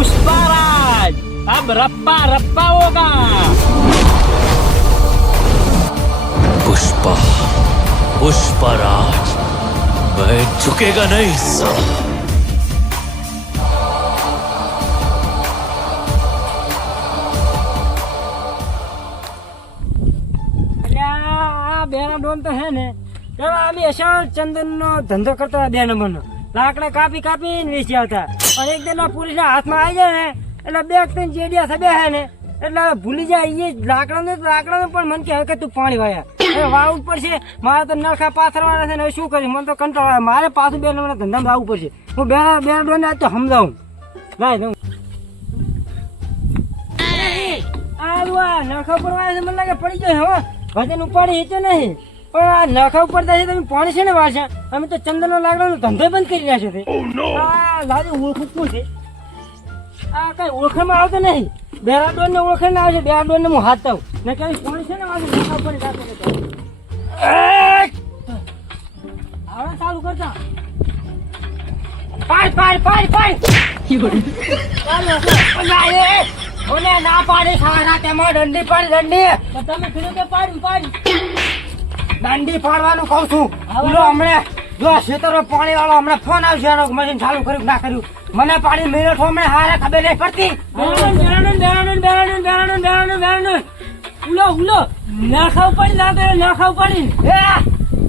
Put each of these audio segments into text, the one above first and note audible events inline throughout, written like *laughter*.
पुष्पाराज अब रप्पा रप्पा होगा पुष्पा पुष्पराज वह झुकेगा नहीं साला અલ્યા, આ બેના ડોન તો હે ને પેલા અમે અસલ ચંદન નો ધંધો કરતા હતા બે નંબર નો લાકડા કાપી કાપી ને વેચી આવતા અને એક દિન પોલીસ ના હાથમાં આવી જાય ને એટલે બે ત્રણ જેડિયા સબે હે ને એટલે ભૂલી જાય એ લાકડા લાકડાનું લાકડા પણ મન કે હવે કે તું પાણી વાયા. વાવ ઉપર છે પડશે મારે તો નળખા પાથરવાના છે ને હવે શું કરીશ? મને તો કંટાળો આવે. મારે પાછું બે નંબર ધંધામાં આવવું પડશે. હું બે બે ડોને આજ તો સમજાવું. લાય આ નળખા ઉપર વાયા છે મને લાગે પડી જાય હવે ભજન ઉપાડી હેતો નહીં. પણ આ નખા ઉપર થાય તમે પાણી છે ને વાળશે? અમે તો ચંદનનો લાકડાનો ધંધો બંધ કરી નાખ્યો છે. આ લાગે ઓળખું શું છે? આ કઈ ઓળખાણમાં આવતો નહીં. બેરાડોર ને ઓળખે ને આવશે બેરાડોન ને હું હાથ આવું ને કઈ પાણી છે ને વાળશે? નખા ઉપર આવડે ચાલુ કરતા. પાડ પાડ પાડ પાડ ના પાડી સારા તેમાં દંડી પાડી દંડી. તમે કીધું કે પાડી પાડી દંડી પાડવાનું કહું છું. બોલો હમણે. જો ખેતરો પાણી વાળો હમણે ફોન આવશે એનો મશીન ચાલુ કર્યું ના કર્યું. મને પાણી મેળો છો હમણે હારે ખબર નહીં પડતી. ઉલો ઉલો. નાખા ઉપાડી ના કરે નાખા ઉપાડી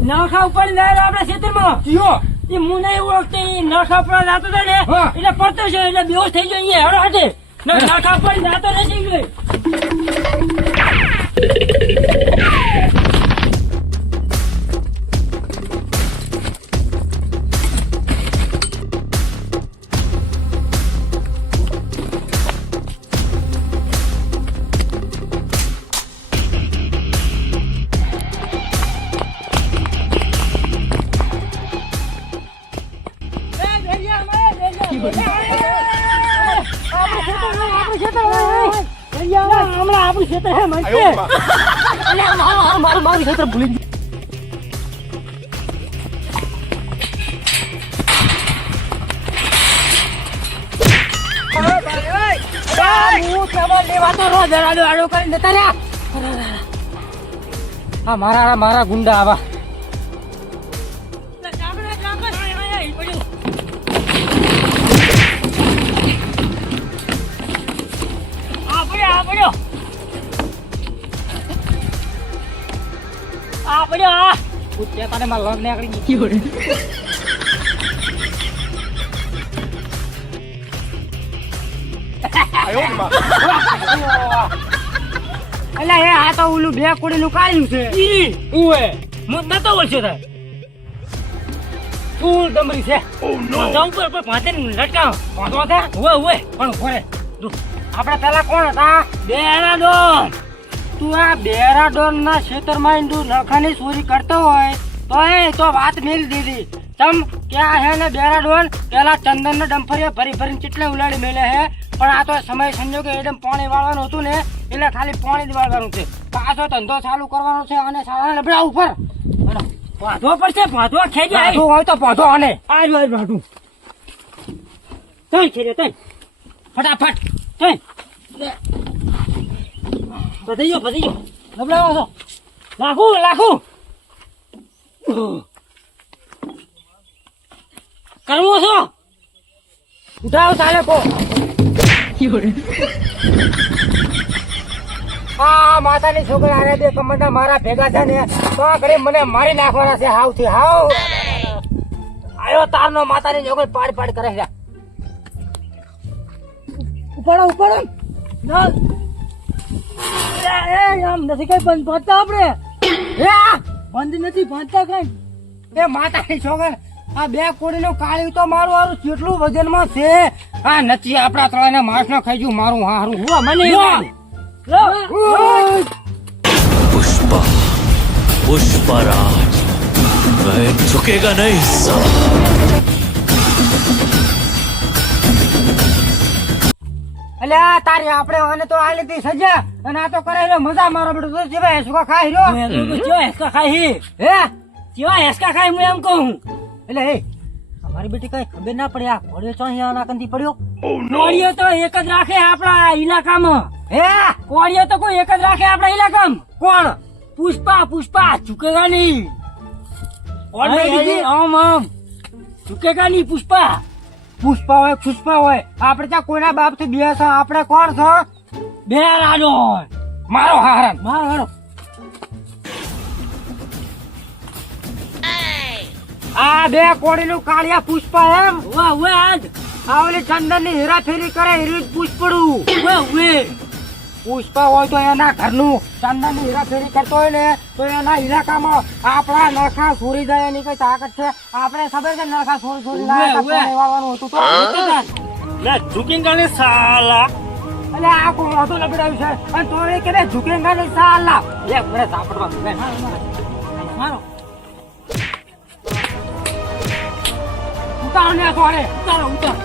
નાખા ઉપાડી ના આપડે ખેતરમાં. કયો? એ હું નહીં ઓળખતો એ નાખા ઉપર નાતો હતો ને. એટલે પડતો છે એટલે બેહોશ થઈ ગયો અહીંયા હેડો હાથે. નાખા ઉપાડી નાતો નથી ગયો. મારું મારું મારું ખેતર મારા મારા ગુંડા આવા. પડ્યો આ! કૂત્યા તારે મારા લગ નીકળી ગઈ અલા હે આ તો ઓલું બે કુડીનું કાળ્યું છે. ઈ ઉએ મુદ નતો ઓળખ્યો થાય ફૂલ ડમરી છે. જમ પર પર ભાતે લટકાવ ભાતો છે? ઉએ ઉએ પણ ફરે આપણે પેલા કોણ હતા? બેરા ડોન તું આ બેરા ડોન ના ખેતરમાં તું નખાની ચોરી કરતો હોય તો એ તો વાત મેલી દીધી. તમ ક્યાં હે ને બેરા ડોન પેલા ચંદન ને ડમ્ફરીએ ભરી ભરીને ચીટલે ઉલાડી મેલે હે. પણ આ તો સમય સંજોગે એકદમ પાણી વાળવાનું હતું ને એટલે ખાલી પાણી જ વાળવાનું છે. પાછો ધંધો ચાલુ કરવાનો છે અને સારા લબડા ઉપર. ભાધો પડશે ભાધો ખેજે ભાધો હોય તો ભાધો આને. આજ આજ ભાધું તઈ ખેજે તઈ ફટાફટ તઈ બધી ગયો બધી ગયો લબડાવો છો લાખું લાખું કરવો છો ઉઠાવ ચાલે કો આ માતાની છોકરા આને બે કમંડા મારા ભેગા છે ને તો મને મારી નાખવાના છે હાવથી હાવ. આયો તારનો માતાની છોકરી પાડ પાડ કરે છે. ઉપાડો ઉપાડો. ના. આમ નથી કઈ બંધ ભાંજતા આપણે? બંધ નથી ભાંજતા કઈ? એ માતાની છોકર આ બે કોડીનો કાળ્યું તો મારું હારું કેટલું વજનમાં છે આ નથી આપણા ત્રણને માસ ન ખાઈ મારું હારું. હું મને નહીં એટલે આ તારી આપણે આને તો આ લીધી સજા અને આ તો કરેલો મજા મારો બેટો. તો જેવા હેસકા ખાઈ રહ્યો? કેવા હેસકા ખાઈ? હે? કેવા હેસકા ખાઈ હું એમ કહું? એટલે હે અમારી બેટી કઈ ખબર ના પડે આ ઘોડિયો ચો અહીંયા આના કંથી પડ્યો? કોળિયો તો એક જ રાખે આપણા ઇલાકામાં હે? કોળિયો તો કોઈ એક જ રાખે આપણા ઇલાકામાં કોણ? પુષ્પા પુષ્પા ઝુકેગા નહીં આમ આમ. ઝુકેગા નહીં પુષ્પા. પુષ્પા હોય પુષ્પા હોય. આપણે ત્યાં કોઈના બાપથી બે છે? આપણે કોણ છો? બે હોય. મારો હારણ મારો હારો આ બે કોડી નું કાળિયા પુષ્પા એમ. વાહ વાહ. આજ આ ઓલી ચંદનની હેરાફેરી કરે હેરી પુષ્પડું. વાહ વાહ. પુષ્પા હોય તો એના ઘરનું ચંદન હીરાફેરી કરતો હોય ને તો એના ઇલાકામાં આપણા નખા સુરી જાય એની કઈ તાકાત છે? આપણે ખબર છે નખા ચોરી ચોરી લેવાનું હતા, તો? લે ઝુકેગા ને સાલા. અલે આ કોણ હતું લબડાવ્યું છે? અને તો એ કે ઝુકેંગા સાલા. લે મને સાપડવા દે. લે, મારો ઉતાર ને સોરે ઉતાર. ઉતાર.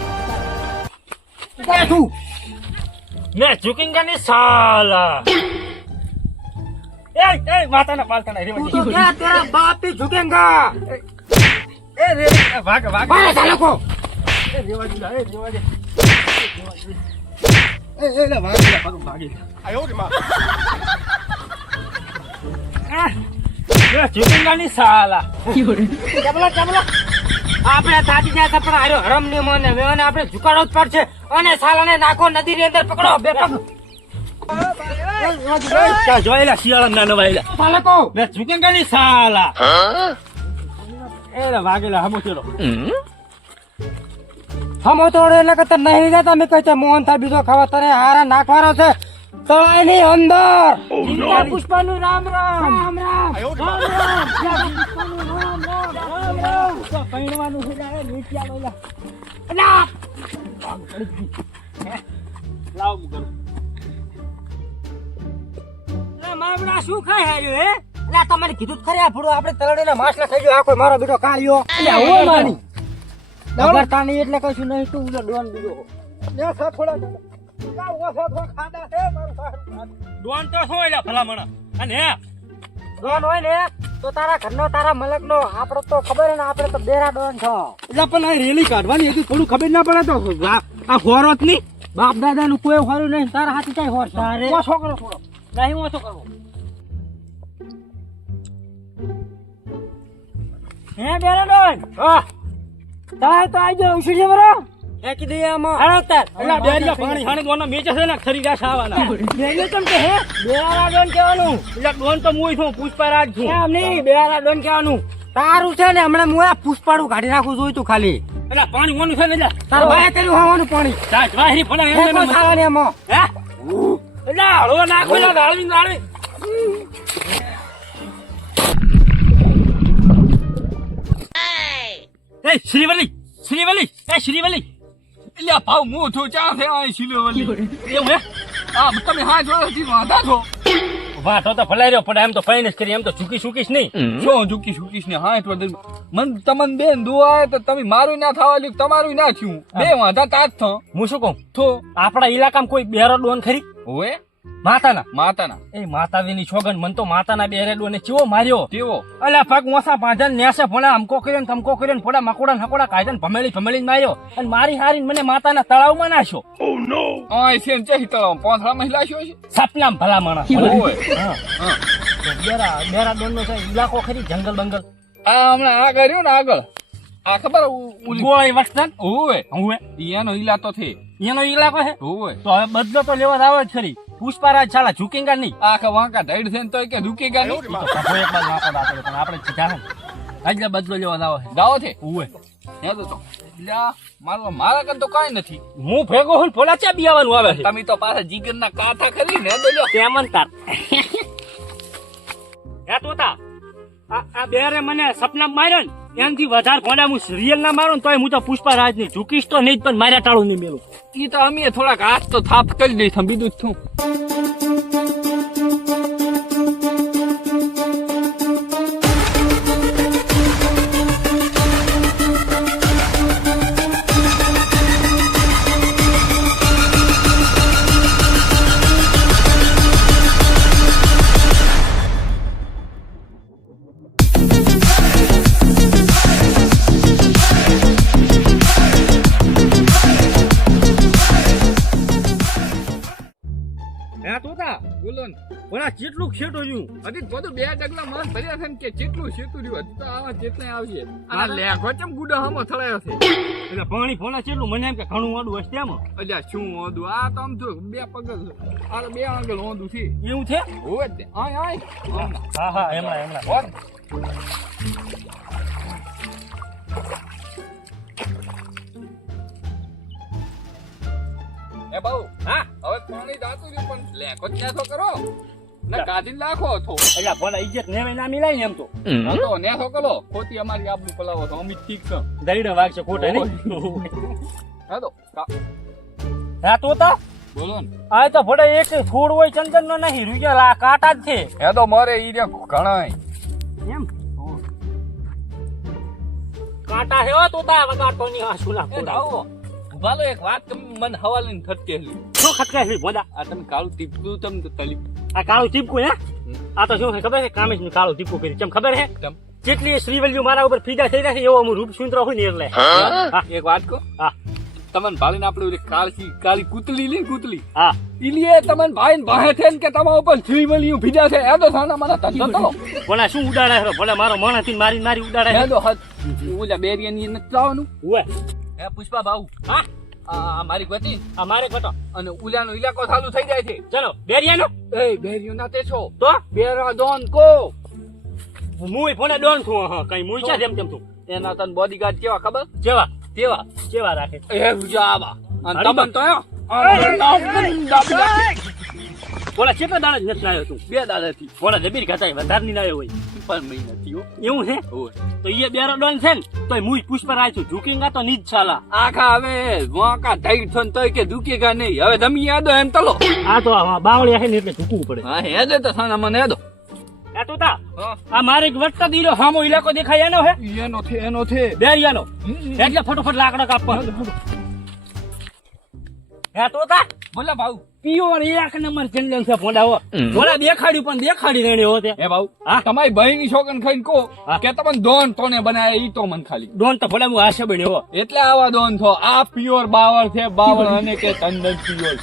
ઉતાર તું. લે ઝુકેગા ને સાલા. એ એ માતાના પાલતાના રે તું તો ક્યાં તારા બાપથી ઝુકેંગા એ રે ભાગ ભાગ ભાગ. મારા સાલકો! એ રેવા દે એ રેવા દે. એ એ લે ભાગ લે ભાગ ભાગી. લે ઝુકેગા ની સાલા. ચબલા ચબલા આપણે જાય છે પણ હારો હરમની મને. હવે અને આપણે ઝુકાડો જ પડશે. અને સાલાને નાખો નદી ની અંદર પકડો. બે જોયેલા શિયાળા ના નવાયેલા સાલકો લે. ઝુકેગા ની સાલા. એ લે ભાગેલા હમો ચલો હમો? તો એટલે કે તને નહીં જતા મેં કહે છે મોહન થાય બીજો ખાવા તને હારા નાખવાનો છે. તળાઈ અંદર. ચિંતા પુષ્પાનું રામ રામ. રામ રામ. રામ રામ. પુષ્પાનું રામ રામ. રામ રામ. પૈણવાનું છે જાણે નીચિયા બોલા અલા લાવ હું કરું. અલા, મામડા શું ખાય હાર્યો હે? અલા તમારે કીધું જ ખરી આ ફૂડો આપણે તલડીના માસલા ખાઈ ગયો આ કોઈ મારો બેટો કાળ્યો. એટલે હું મારી નગરતા નહીં એટલે કશું નહીં તું ડોન બીજો. ને સાખોડા ડોન તો શું એલા ભલામણ? અને હે? ડોન હોય ને તો તારા ઘરનો તારા મલક નો આપડે તો ખબર ને આપડે તો બેરા ડોન છો. એટલે પણ આ રેલી કાઢવાની હતી થોડું ખબર ના પડે તો આ- આ ની બાપ દાદા નું કોઈ હોરું નહીં તારા હાથે કઈ હોર તારે ઓછો કરો થોડો. નહીં ઓછો કરવો હે બેરા ડોન? હા. તારે તો આજો ઉછળી બરો ફેંકી દઈએ આમાં હાલો તાર એટલે બેરિયા પાણી હાણે દોનો મેચે છે ને ખરી ગયા આવવાના. બેરિયો તમ કે હે? બેરા ડોન કેવાનું એટલે ડોન તો મુઈ છું પુષ્પરાજ છું. એમ નહીં? બેરા ડોન કહેવાનું. તારું છે ને હમણાં હું આ પુષ્પાડું કાઢી નાખું જોઈ તું ખાલી. એટલે પાણી ઓનું છે ને એટલે. તાર ભાઈ કર્યું હોવાનું પાણી. ચાલ વાહરી પડે એમ ફેંકો ખાવાની એમાં. હે? એટલે હળવો નાખો એટલે ડાળવી ડાળવી એ શ્રીવલી શ્રીવલી એ શ્રીવલી એટલે આ ભાવ મું છું ચા થયા સિલોવલી એવું હે? આ તમે હા જોડેથી વાંધા છો. વાતો તો ફલાઈ રહ્યો પણ એમ તો ફાઈનેસ કરી એમ તો ચૂકી ચૂકીશ નહીં. શું ઝૂકી સુકીશ ને? હા એટલે મન તમને બેન દુઆ તો તમે મારું ના થવા લ્યું તમારું ના થયું. બે વાંધા તાજ થો. હું શું કહું? થો. આપણા ઇલાકામાં કોઈ બેરો ડોન ખરી? ઓએ માતાના. માતાના. એ માતાજીની છોગન મન તો માતાના બેરે ને ચેવો માર્યો. તેવો અલ્યા પગ મોસા પાંજન નેસે ભણા અમકો કર્યો ને તમકો કર્યો ને ફોડા મકોડા હકોડા કાઢ્યા ને ભમેલી ભમેલી માર્યો. અને મારી હારી મને માતાના તળાવમાં નાખ્યો. આ છે ને ચહી તળાવ પોથળા મહિલા છો સપનામ ભલા માણસ. ઓય. હા. હા. તો બેરા ડોન નો છે ઇલાકો ખરી જંગલ બંગલ. આ હમણાં આ કર્યું ને આગળ. આ ખબર ગોળી વસ્તન ઓવે હું એનો તો થે એનો ઇલાકો છે. ઓવે તો હવે બદલો તો લેવા આવે જ ખરી. પુષ્પારાજ શાળા ઝુકેગા નહીં. આખા વાંકા ઢાઈડ છે તો કે ઝુકેગા નહીં? તો સફો એક બાજુ વાંકો દાખલો પણ આપણે સીધા આજે એટલે બદલો લેવા દાવો છે દાવો છે? ઉવે. હે તો મારો મારા મારા કન તો કાઈ નથી. હું ભેગો હું ફોલા ચા બિયાવાનું આવે છે. તમે તો પાછા જીગરના કાથા કરી ને તો તેમન તાર. હે તોતા આ આ બેરે મને સપના માર્યો ને. એનાથી વધારે કોને હું સિરિયલ ના મારું તોય હું તો પુષ્પારાજની ઝૂકીશ તો નહીં, પણ માર્યા ટાળું નહીં મેલું. ઈ તો અમે થોડાક હાથ તો થાપ કરી દઈશું બીજું જ શું? ઓલા કેટલું ખેટો રહ્યું હજી બધું બે ડગલા માન ભર્યા છે ને કે કેટલું શેતું રહ્યું? હજી તો આવા જેટલા આવશે. આ લેખો ચમ ગુડો હમો થળાયો છે? એટલે પાણી ફોના કેટલું મને એમ કે ઘણું ઓડું હશે તેમ. અલ્યા શું ઓડું આ તો આમ જો બે પગલ આ બે આંગળ ઓડું છે. એવું છે? હોય જ તે. આય આય. હા હા એમણા એમણા. એ બહુ હા? હવે પાણી જાતું રહ્યું પણ લેખો જ તો કરો? ને કાઢીને નાખો તો. એટલે ભલે ઇજ્જત ને ના મિલાય ને એમ તો. હા તો કલો. ખોટી અમારી આબરૂ પલાવો તો અમિત ઠીક છે. દરીડો વાગશે ખોટે નહીં? હા તો હા તો તા? બોલો ને. આ તો ભલે એક છોડ હોય ચંદન નો નહીં રૂજે કાંટા જ છે. એ તો મરે ઈ રે ઘણાય. એમ? કાંટા હે હો તો તા વગાડતો ની આ સુલા આવો ભાલો એક વાત તમે મને હવાલે ને થતી હલી શું ખટકાય છે બોલા. આ તને કાળું ટીપકું તમને તલી આ કાળું ચીપકું હે? આ તો શું છે ખબર છે? કામેશનું કાળું ચીપકું કર્યું કેમ ખબર હે? જેટલી શ્રીવલ્યુ મારા ઉપર ફીદા થઈ રહ્યા છે એવો હું રૂપ સુંદર હોય ને એટલે. એક વાત કહો? હા. તમને ભાલીને આપણે કાળી કાળી કૂતલી લી કૂતલી? હા. ઇલીએ તમને ભાઈ ભાહે છે કે તમારા ઉપર શ્રીવલિયું ભીજા છે એ તો સાના મારા ધંધો તો બોલા શું ઉડાડે છે ભલે મારો માણસથી મારી મારી ઉડાડે એ તો હદ. ઓલા બેરિયાની નથી જવાનું. ઓય હે પુષ્પા ભાઉ. હા. આ મારી ગતિ અમારે મારે અને ઉલાનો ઇલાકો ચાલુ થઈ જાય છે. ચલો બેરિયાનો. એ બેરિયો ના તે છો. તો? બેરા ડોન કો. મુય ફોને ડોન છું હા કઈ મુય છે જેમ તેમ છું. એના તન બોડીગાર્ડ કેવા ખબર? જેવા. જેવા. જેવા રાખે. એ હુજાવા અને તમન તો! બોલા કેટલા દાડા જ નથી લાવ્યો તું? બે દાદાથી બોલા જબીર ખાતા વધારે ની લાવ્યો હોય. પણ મહિના થયો એવું છે તો એ બેરો ડોન છે ને તો મુઈ પુષ્પરાય છું. ઝુકીંગા તો નીજ છાલા. આખા હવે વાંકા ઢાઈ થન તોય કે દુકેગા નહીં. હવે તમે યાદો એમ તલો આ તો આ બાવળિયા છે ને એટલે ઝૂકવું પડે. હા હેદે તો સાના મને હેદો આ આ મારે વટતા દીરો હામો ઇલાકો દેખાય એનો હે? એનો છે એનો છે. બેરિયાનો. એટલે ફટોફટ લાકડા કાપવા હે તો તા બોલા ભાઉ. પ્યોર એક નંબર ચંદન છે ફોડાવો બોલા દેખાડ્યું પણ દેખાડી રેણી હોતે એ ભાઉ હા? તમારી બહેની છોકન ખાઈને કહો કે તમને દોન તોને બનાવે ઈ તો મને ખાલી. ડોન તો ભલે હું આશે બન્યો એટલે આવા દોન થો આ પ્યોર બાવળ છે બાવળ અને કે ચંદન પ્યોર.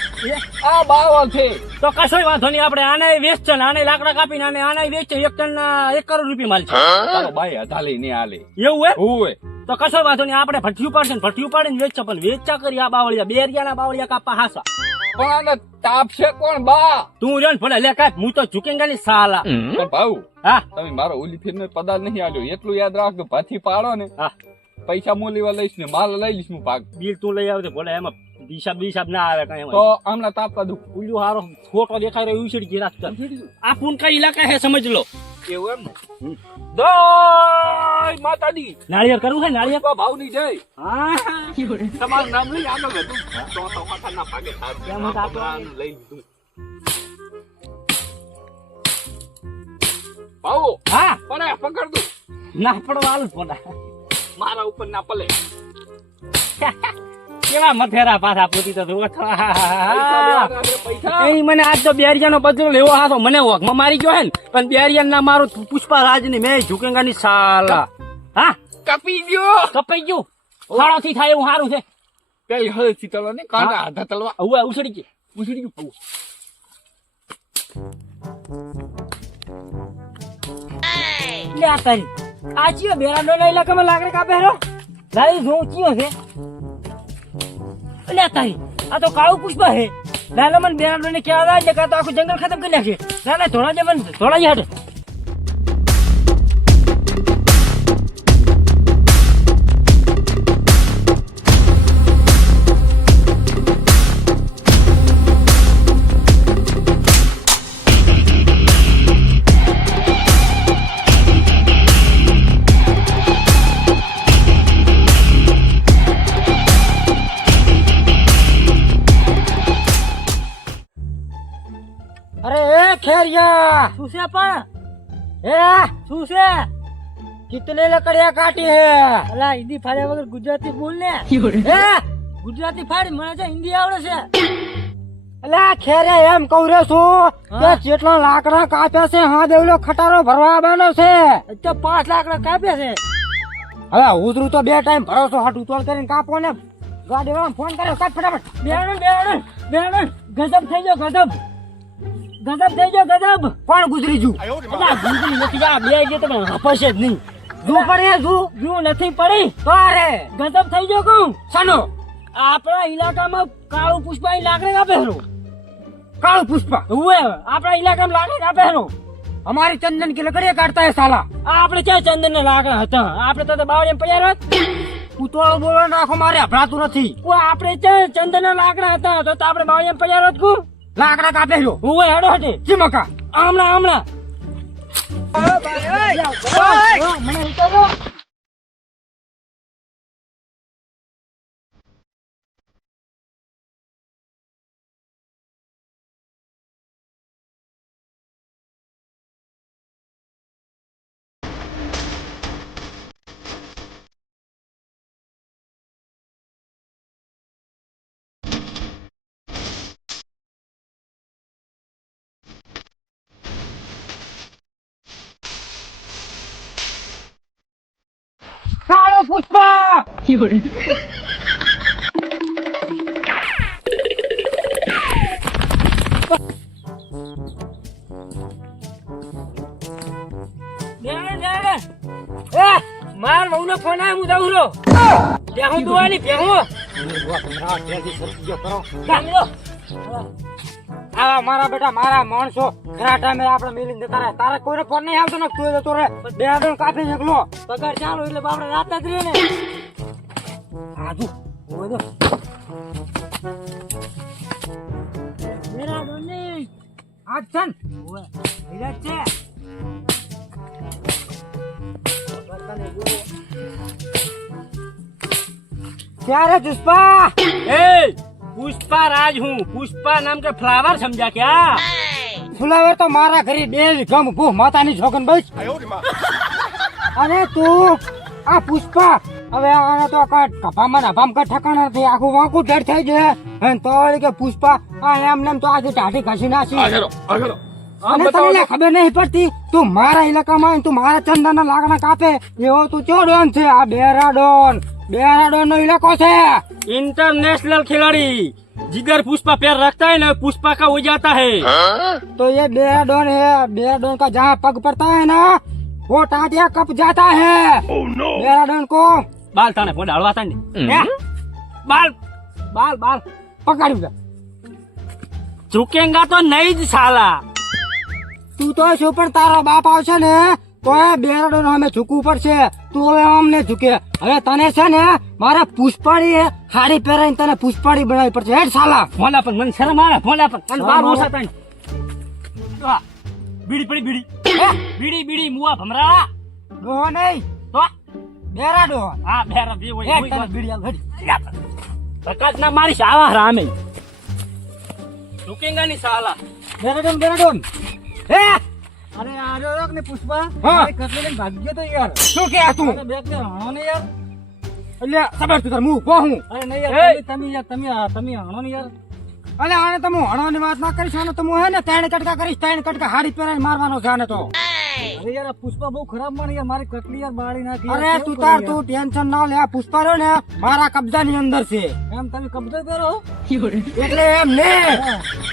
આ બાવળ છે. તો કશોય વાંધો નહીં આપણે આને વેચન આને લાકડા કાપીને આને આને વેચે એક ટન ના એક કરોડ રૂપિયા માલ છે. ને આલે. એવું હે? હોવે. તો કશો વાંધો નહીં આપણે ભઠ્ઠિયું પાડશે ને ભઠ્ઠિયું પાડીને વેચશે પણ વેચા કરી આ બાવળિયા બેરિયાના બાવળિયા કાપા હાસા પણ તાપશે કોણ બા? તું રહ્યો ને ભલે લે કાપ હું તો ઝુકેંગા ની સાલા ભાઉ હા? તમે મારો ઓલી ફીરનો પદાર્થ નહીં આલ્યો એટલું યાદ રાખજો ભાથી પાડો ને. હા. પૈસા હું લેવા લઈશ ને માલ લઈ લઈશ હું ભાગ. બિલ તું લઈ આવજે ભલે એમાં દિશાબ દિશાબ ના આવે કઈ તો આમના તાપતા દુઃખ ઉલ્યું હારો ખોટો દેખાઈ રહ્યો ઉછળી ગઈ આ પુનકા ઇલાકા હે સમજ લો એવું એમ. જય માતાજી! નાળિયેર કરવું છે નાળિયેર? તો ભાવની જય. હા. તમારું નામ લઈ આગળ હતું તો તો માથાના ભાગે થાત. કેમ હતા તો? લઈ લીધું. ભાવો હા. પડે પકડ દઉં ના પડવા પોતા મારા ઉપર ના પલે. *laughs* કેવા મથેરા પાછા પૂતી તો એ મને આજ તો બેરિયાનો બદલો લેવો હાથો મને વખમાં મારી ગયો હે ને. પણ બેરિયા ના મારું પુષ્પા રાજની મેં ઝુકેંગા ની સાલા હા? કપી ગયો. કપાઈ ગયો. ફાળો થી થાય એવું સારું છે. કઈ હવે ચીતળો ને કાંટા આધા તલવા હવે ઉછળી ગઈ. ઉછળી ગયું. લે આ તારી. આ ચિયો બેરાડો ના ઇલાકામાં લાકડે કાપે હેરો લાઈ જોઉં ચિયો છે. આ તારી. આ તો કાળું પુષ્પ હે લાલા મને બેરાડો ને ક્યાં આવે? એટલે કાં તો આખું જંગલ ખતમ કરી નાખશે. લાલા ધોળા જમન ધોળા જ ખેરિયા શું છે પણ એ શું છે કિતને લકડિયા કાટી હે અલા હિન્દી ફાડ્યા વગર ગુજરાતી બોલ ને એ ગુજરાતી ફાડી મને છે હિન્દી આવડે છે અલા ખેરે એમ કહું રે છું કે જેટલા લાકડા કાપ્યા છે હા દેવલો ખટારો ભરવા આવવાનો છે તો પાંચ લાકડા કાપ્યા છે હવે ઉતરું તો બે ટાઈમ ભરોસો હાટ ઉતોળ કરીને કાપો ને ગાડી ફોન કર્યો કાપ ફટાફટ બેરણ બેરણ બેરણ ગજબ થઈ ગયો ગજબ ગજબ થઈ ગયો ગજબ. પણ ગુજરી છું ગુજરી નથી બે ગયો તમે હપશે જ નહીં. જુ પડે જુ જુ નથી પડી તો અરે ગજબ થઈ ગયો કહું. સનો આપણા ઇલાકામાં કાળું પુષ્પા લાગે ના પહેરો કાળું પુષ્પા? હવે આપણા ઇલાકામાં લાગે આપે પહેરો અમારી ચંદન કે લકડીએ કાઢતા હે સાલા. આ આપણે ક્યાં ચંદન લાકડા હતા? આપણે તો બાવળે પડ્યા ઉતોળો બોલો નાખો મારે અભરાતું નથી. આપણે ચંદન લાકડા હતા? તો આપણે બાવળે પડ્યા રોજ કું લાકડા કાપે રહ્યો ઉવે હેડો હટે ચીમકા હમણાં હમણાં મને ઉતારો કાળો પુષ્પા માર વહુનો ફોન આવ્યો હું જાઉં છું બેહું દુવાની બેહું ચાલો. આ મારા બેટા, મારા માણસો ખરા ટાઈમે આપણે મિલિંગ જતા રહે તારે કોઈને ફોન નહીં આવતો ને, તું જતો રહે. બે આદમ કાપી નીકળો પગાર ચાલુ એટલે આપણે રાત જ રહીએ ને. આજુ ઓય આજ છે ને છે? ક્યારે જુસ્પા? ए પુષ્પા રાજ હું. પુષ્પા નામ કે ફ્લાવર સમજા ક્યા ફ્લાવર તો મારા ઘરે બે ગમ ભૂ માતાની છોકન બસ. અને તું આ પુષ્પા હવે આને તો કપામાં નફામ કા ઠકાણ નથી. આખું વાંકું ઢેર થઈ જાય અને તો કે પુષ્પા આ એમ નામ તો આજે ટાઢી ઘસી નાસી અને તને ખબર નહીં પડતી તું મારા ઇલાકામાં તું મારા ચંદન લાગણા કાપે? એવો તું ચોડોન છે આ બેરાડોન. બેરાડોન નો ઇલાકો છે इंटरनेशनल खिलाड़ी जिगर पुष्पा पैर रखता है ना पुष्पा का हो जाता है तो ये बेराडोन है बेराडोन का जहाँ पग पड़ता है ना वो टाटिया कप जाता है बेराडोन को बाल ताने फोन डालवा ने હે? बाल બાલ બાલ પકડ્યું છે झुकेगा तो नहीं જ साला તું તો શું પણ તારો બાપ આવશે ને તો એ બેરાડોન અમે ઝૂકવું પડશે તું હવે અમને ઝૂકે હવે તને છે ને મારા પુષ્પાળી હાડી પહેરાઈને તને પુષ્પાળી બનાવી પડશે. હેડ સાલા. ભોલા પણ મને શરમ આવે ભોલા પણ. તને બાર ઓછા તાણ બીડી પડી બીડી. બીડી બીડી મુવા ભમરા. ડોહો નહીં. તો બેરાડોન હા બેરા બી હોય તને બીડી આલ, હેડ. પ્રકાશ ના મારી સાવા રામે ઝુકેગા ની સાલા બેરાડોન બેરાડોન હે? અરે આજો ને પુષ્પા. હા. કસલે ભાગ્ય તો યાર. શું કે આ તું? બેગ ને હણો ને યાર. એટલે ખબર તું તાર મું કોહું અરે નહીં યાર તમે યાર તમે તમે હણો ને યાર. અલે આને તમે હણવાની વાત ના કરીશ આને તો હું હે ને ત્રણ કટકા કરીશ ત્રણ કટકા હાડી પહેરાઈને મારવાનો છે આને તો. અરે યાર આ પુષ્પા બહુ ખરાબ માણી યાર મારી કટલી યાર બાળી નાખી અરે તું તાર તું ટેન્શન ના લે આ પુષ્પા રહ્યો ને મારા કબજાની અંદર છે. એમ તમે કબજો કરો? એટલે એમ ને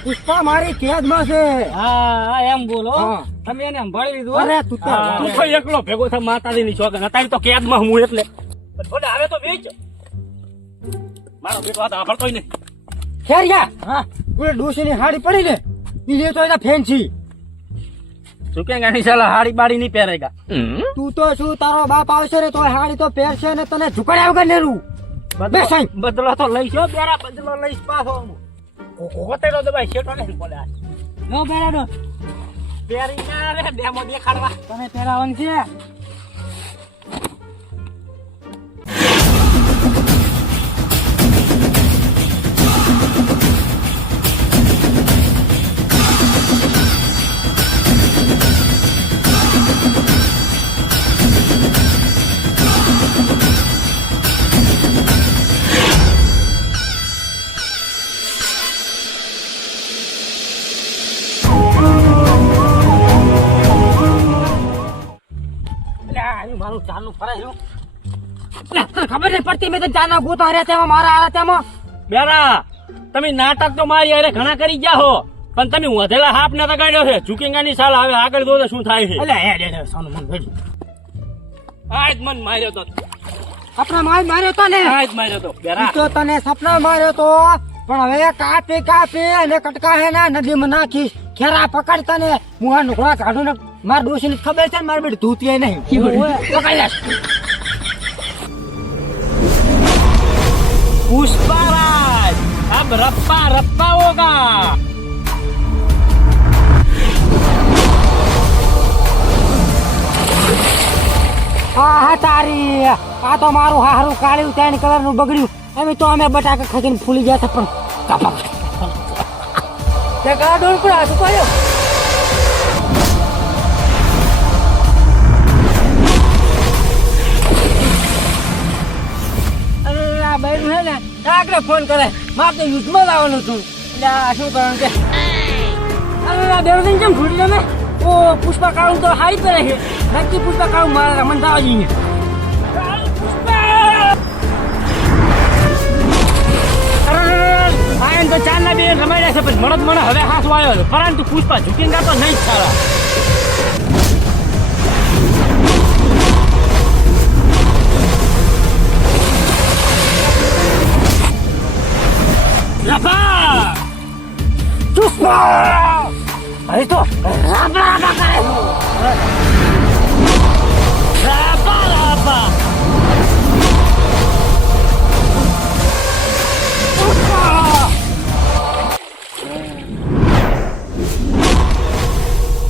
પુષ્પા મારી કેદમાં છે. હા એમ બોલો. તમે એને સંભાળી લીધું અરે તું તાર તું તો એકલો ભેગો થા માતાજી ની છોકરા અત્યારે તો કેદમાં હું એટલે. પણ આવે તો વેચ. મારો બેટો આ સાંભળતોય નહીં યાર હા. કોઈ ડોશીની હાડી પડી ને ઈ લેતો ફેન ફેન્સી શું કે ગાડી સાલા હાડી બાડી નહીં પહેરેગા તું તો શું તારો બાપ આવશે ને તો હાડી તો પહેરશે ને તને ઝુકાડ્યા વગર નેરું. બે સાઈન. બદલો તો લઈ જો બેરા બદલો લઈશ પાછો હોતેલો તો ભાઈ શેટો નહીં બોલે નો બેરાડો. પહેરી ના રે ડેમો દેખાડવા. તને પહેરાવાનું છે? આયું ફરે છે ખબર નહીં પડતી મેં તો જાના ગોતા રહ્યા તેમાં મારા આરા તેમાં? બેરા તમે નાટક તો મારી અરે ઘણા કરી ગયા હો પણ તમે વધેલા હાફ ના તગાડ્યો છે. ઝુકેંગાની સાલ હવે આગળ દો શું થાય છે? એટલે હે હે સોનું મન ભેડ્યું. આજ મન માર્યો તો. સપના માલ માર્યો તો ને? આજ માર્યો તો બેરા. તો તને સપના માર્યો તો પણ હવે કાપી કાપી અને કટકા હે ને નદીમાં નાખી ખેરા પકડ તને હું આ નુકડા કાઢું ને માર ડોશી ખબર છે મારે બેટ ધૂતી નહીં. પકડી લાશ પુષ્પારાજ અબ રપ્પા રપ્પા હોગા હા હા તારી આ તો મારું હારું કાળ્યું ત્રણ કલરનું બગડ્યું. અમે તો અમે બટાકા ખાધીને ફૂલી ગયા હતા પણ. કાપા તે કડા ડોર આગળ ફોન કરે, મારે તો યુદ્ધમાં લાવવાનું છું એટલે આ શું કરવાનું કે? અરે આ બેરું કેમ ફૂટી તમે ઓ, પુષ્પા કાળું તો હારી પહેરે છે. નક્કી પુષ્પા કાળું મારા રમણ થવા જઈએ. તો ચાર ના બે રમાઈ રહ્યા છે, પણ મળદ મને હવે હાથ વાયો છે. પરંતુ પુષ્પા ઝુકેંગા તો નહીં જ સારા 拉巴，猪巴，哎，这拉巴拉巴，拉巴拉巴。